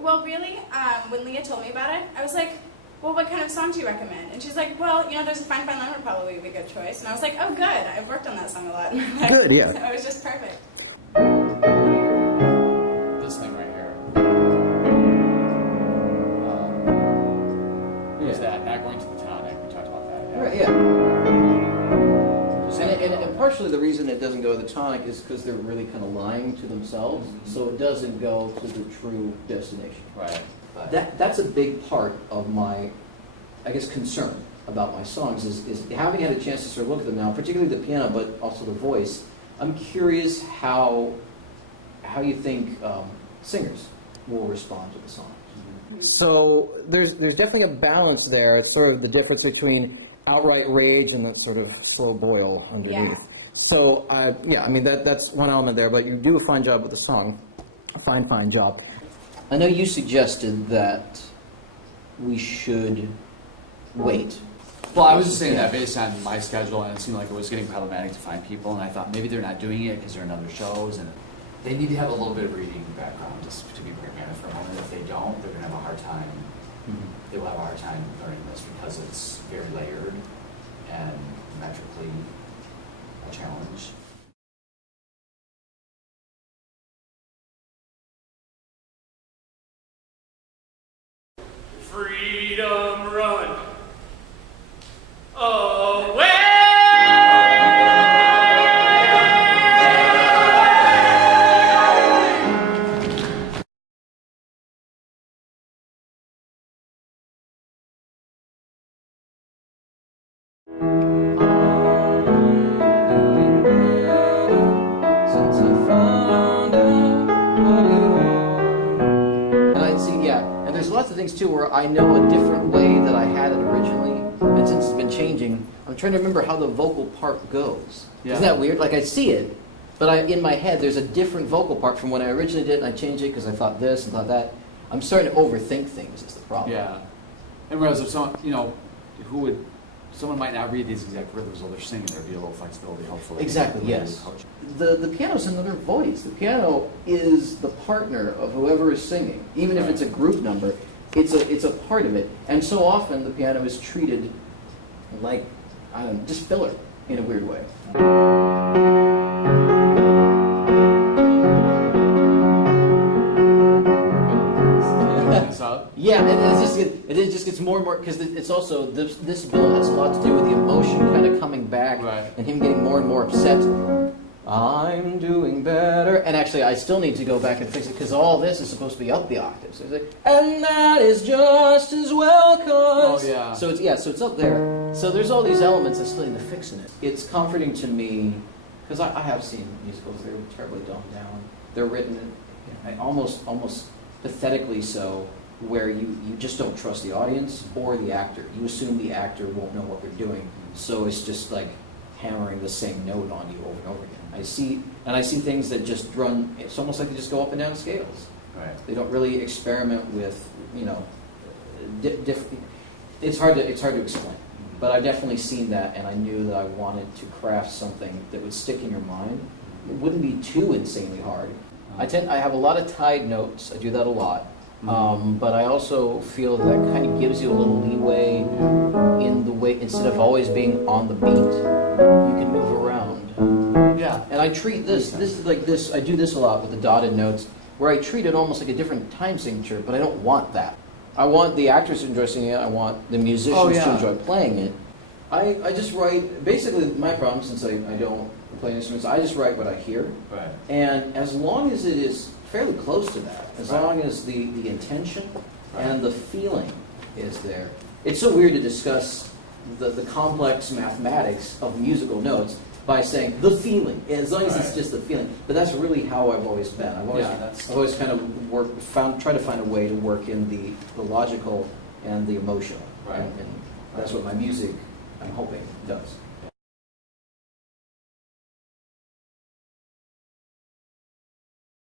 Well, really, when Leah told me about it, I was like, well, what kind of song do you recommend? And she's like, well, you know, there's a Fine Fine Line would probably be a good choice. And I was like, oh, good. I've worked on that song a lot. Good, yeah. So it was just perfect. This thing right here. Is that not going to the tonic? We talked about that. Yeah. Right, yeah. And partially the reason it doesn't go to the tonic is because they're really kind of lying to themselves, so it doesn't go to the true destination. Right. That's a big part of my, I guess, concern about my songs is having had a chance to sort of look at them now, particularly the piano, but also the voice. I'm curious how you think singers will respond to the songs. So there's definitely a balance there. It's sort of the difference between outright rage and that sort of slow boil underneath. Yeah. So yeah, I mean that's one element there, but you do a fine job with the song. A fine job. I know you suggested that we should wait. Well, I was just saying that based on my schedule, and it seemed like it was getting problematic to find people, and I thought maybe they're not doing it because they're in other shows, and they need to have a little bit of reading background just to be prepared for a moment. If they don't, they're going to have a hard time. They will have a hard time learning this because it's very layered and metrically a challenge. Freedom run away. Since I found out how you are. And I see, yeah, and there's lots of things too where I know a different way that I had it originally, and since it's been changing, I'm trying to remember how the vocal part goes. Yeah. Isn't that weird? Like I see it, but in my head there's a different vocal part from when I originally did it, and I changed it because I thought this and thought that. I'm starting to overthink things is the problem. Yeah. And whereas if someone, you know, someone might not read these exact rhythms while they're singing, there'd be a little flexibility, hopefully. Exactly, yes. The piano's another voice. The piano is the partner of whoever is singing. Even if it's a group number, it's a part of it. And so often the piano is treated like, I don't know, just filler in a weird way. Yeah, it just gets more and more, because it's also, this bill has a lot to do with the emotion kind of coming back, and him getting more and more upset. I'm doing better. And actually, I still need to go back and fix it, because all this is supposed to be up the octaves. And that is just as well, cause... Oh, yeah. So it's up there. So there's all these elements I still need to fix in it. It's comforting to me, because I have seen musicals that are terribly dumbed down. They're written almost pathetically so, where you just don't trust the audience or the actor. You assume the actor won't know what they're doing, so it's just like hammering the same note on you over and over again. I see things that just run, it's almost like they just go up and down scales. Right. They don't really experiment with, you know, it's hard to explain. But I've definitely seen that, and I knew that I wanted to craft something that would stick in your mind. It wouldn't be too insanely hard. I have a lot of tied notes. I do that a lot. But I also feel that kind of gives you a little leeway in the way, instead of always being on the beat, you can move around. Yeah, and I treat this is like this, I do this a lot with the dotted notes, where I treat it almost like a different time signature, but I don't want that. I want the actors to enjoy singing it, I want the musicians to enjoy playing it. I just write, basically my problem, since I don't play instruments, I just write what I hear. Right. And as long as it is fairly close to that, as long as the intention and the feeling is there. It's so weird to discuss the complex mathematics of musical notes by saying the feeling, as long as it's just the feeling. But that's really how I've always been. I've always kind of tried to find a way to work in the logical and the emotional. Right. And that's what my music, I'm hoping, does.